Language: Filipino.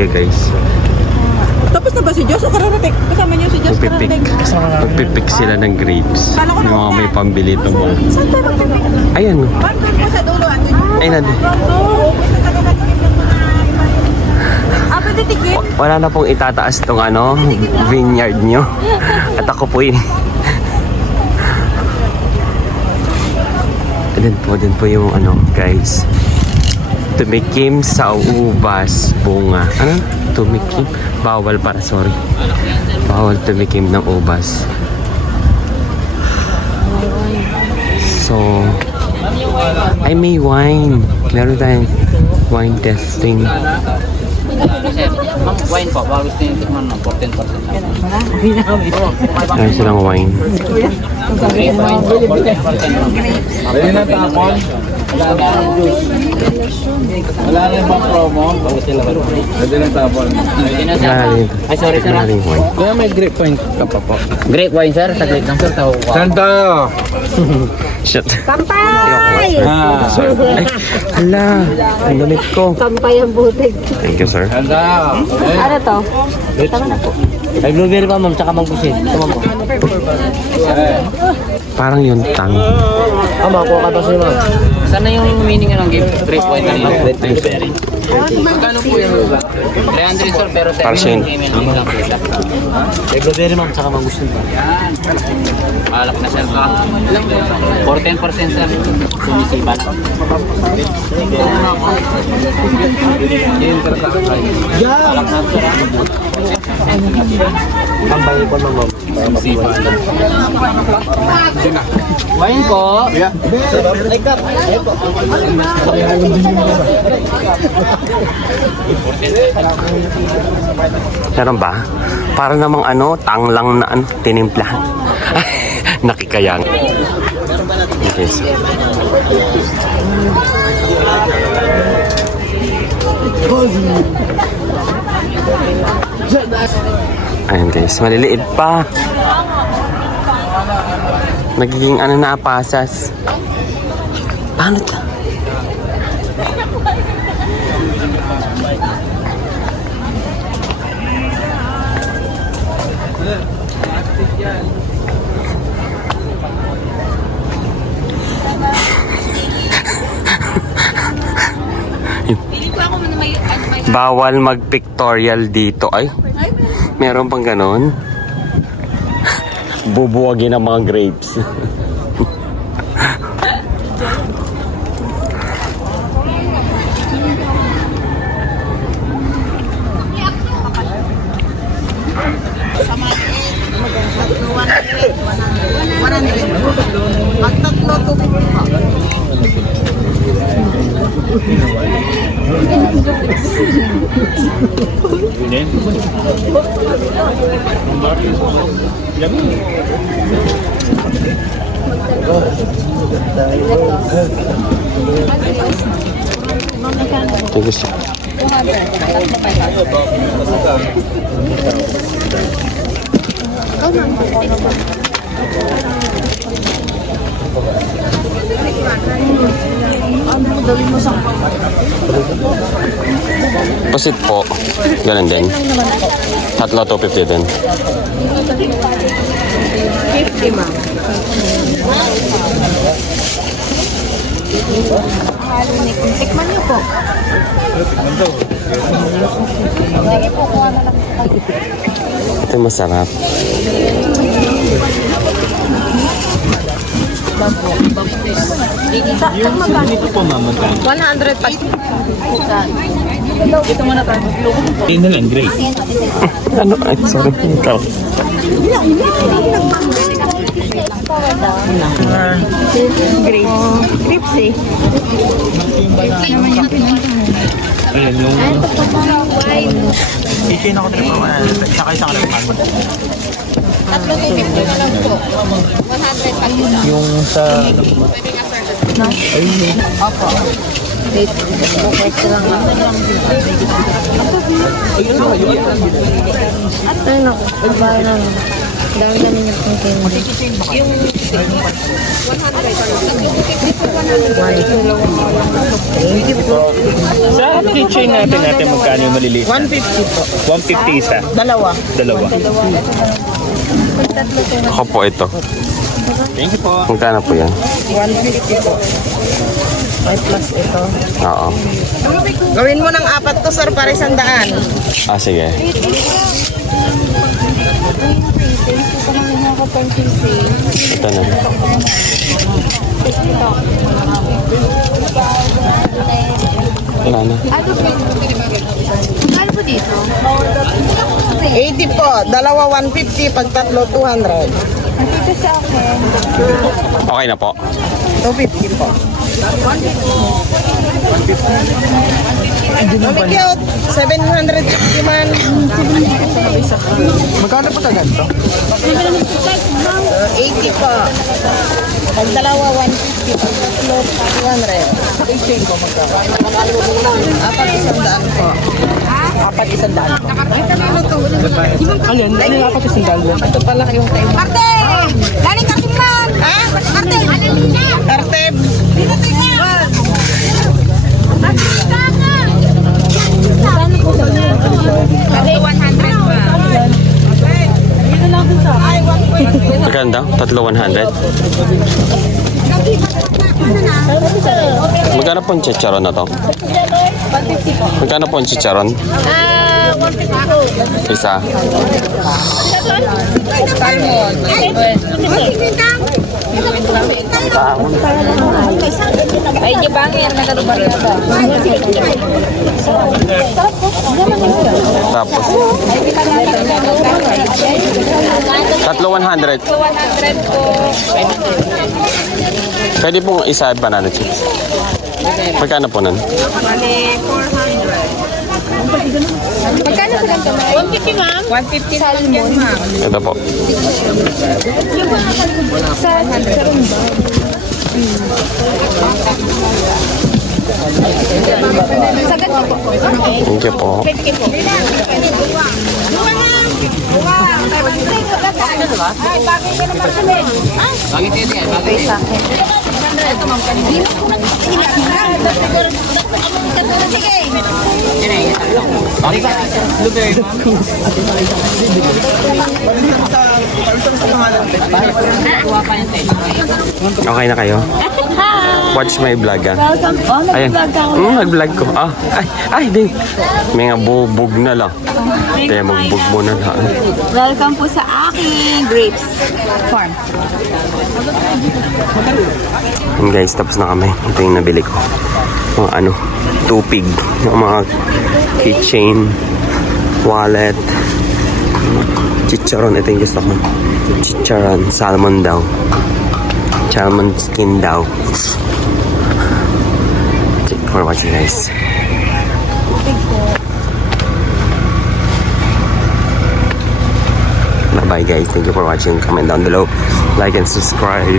tayo guys. Tapos na ba si Diyos o kararating? Kasama niyo si Diyos kararating? Magpipik sila ng grapes. Yung mga may pambili ito mo. Saan tayo magpipik? Ayan o. Bandun po sa dulo. Ayun na. Pwede tikit? Wala na pong itataas tong ano, vineyard nyo. At ako po yun. Din po yung ano, guys. Tumikim sa ubas, bunga. Ano? Tumikim? Bawal para, sorry. Bawal tumikim ng ubas. So, ay may wine. Meron tayong wine testing. Wine po, bago gusto nyo tikman ng 14%. Meron silang wine. Pwede na tapon. Wala na yung mga promo. Pwede na tapon. Ay, sorry sir. Wine. Kaya may grape wine ka pa po. Grape wine sir, saglit lang sir. Saan tayo? Shit. Pampay! Ay, hala. Ang damit ko. Pampay ang butig. Thank you, sir. Saan tayo? Ano to? Tama na po. Ay, blueberry pa ma'am, tsaka mangkusin. Tama po. Parang yung tang. Makuha ka ba sa'yo ma'am? Saan na yung meaning ng grape wine kanina? Blueberry. Magkano po yung 300 sir, pero Para siya yun. Ay, blueberry ma'am, tsaka mangkusin pa. Yan. Malak na sir ka. 14% sir. Sumisipa na. Malak na sir. Pambay po ma'am. Wine po. Meron ba? Para namang ano, tang lang na ano, tinimplahan. Nakikayang. Okay, so. Ayan guys, maliliit pa. Nagiging ano na pasas. Paano ka? Bawal mag-pictorial dito. Ay, meron pang ganon. Bubuwagin ang mga grapes. Ito gusto ko. Pasit po. Ganun din. Tatlo 250 din. 50 ma'am. Tikman niyo po. Ito masarap. Ito po ma'am, magkano? 100 pa. Ito muna tayo. Hindi na lang, grape. Ano? Ay, sorry. Ikaw. Grips eh. Ayan, yung... Isin ako trip ako. Saka isang lang. Tatlo 250 na lang po. 100 pa isa. Yung sa... Opo. Date. Extra lang lang. Ay, naku. Babae lang. Dami-dami niyo pong candy. Yung 100 po. Sa keychain natin magkano yung maliliit? 150 po. 150 isa. Dalawa. Dalawa. Ako po ito. Thank you po. Magkano po yan? 150 po. 5 plus ito. Oo. Gawin mo ng 4 to, sir, para 100. Ah, sige. Ito na. Wala na. Ano po dito? 80 po. Dalawa 150, pag tatlo 200. Dito sa akin. Okay na po. 250 po. Mamikiyot, 750 man. Magkano pa ka ganito? 80 po. Pag dalawa 150, pag tatlo 200. Keychain ko magkano? 4,100 po. 4,100 po. Alin? Alin ako sa sandal? Ito pala yung time. Marte! Galing ka man! Ha? Marte! Karteb. Dito tingnan! Kasi 100 pa. Magkano daw? Tatlo 100? Magkano po yung chicharon na to? 150 po. Magkano po yung chicharon? 150 po. Isa. Salmon. Ay, di ba ngayon nagkaroon ba? Tapos, tatlo 100. 100 po. Pwede pong isa banana chips. Magkano po nun? Bali, 400. Magkano sa ganito, ma'am? 150, ma'am. 150 salmon, ma'am. Ito po. Sa 100. Sa ganito po. Thank you po. Bakit ito yan? Bakit ito? Blueberry. Okay na kayo? Watch my vlog ah. Ayan. Nag-vlog ko. Ah, ay, din. May nga bubog na lang. Kaya magbug mo na lang. Welcome po sa aking grapes farm. Guys, tapos na kami. Ito yung nabili ko. Mga ano, tupig. Yung mga keychain, wallet, chicharon. Ito yung gusto ko. Chicharon, salmon daw. Salmon skin daw. Thank you for watching, guys. Bye guys, thank you for watching. Comment down below, like and subscribe.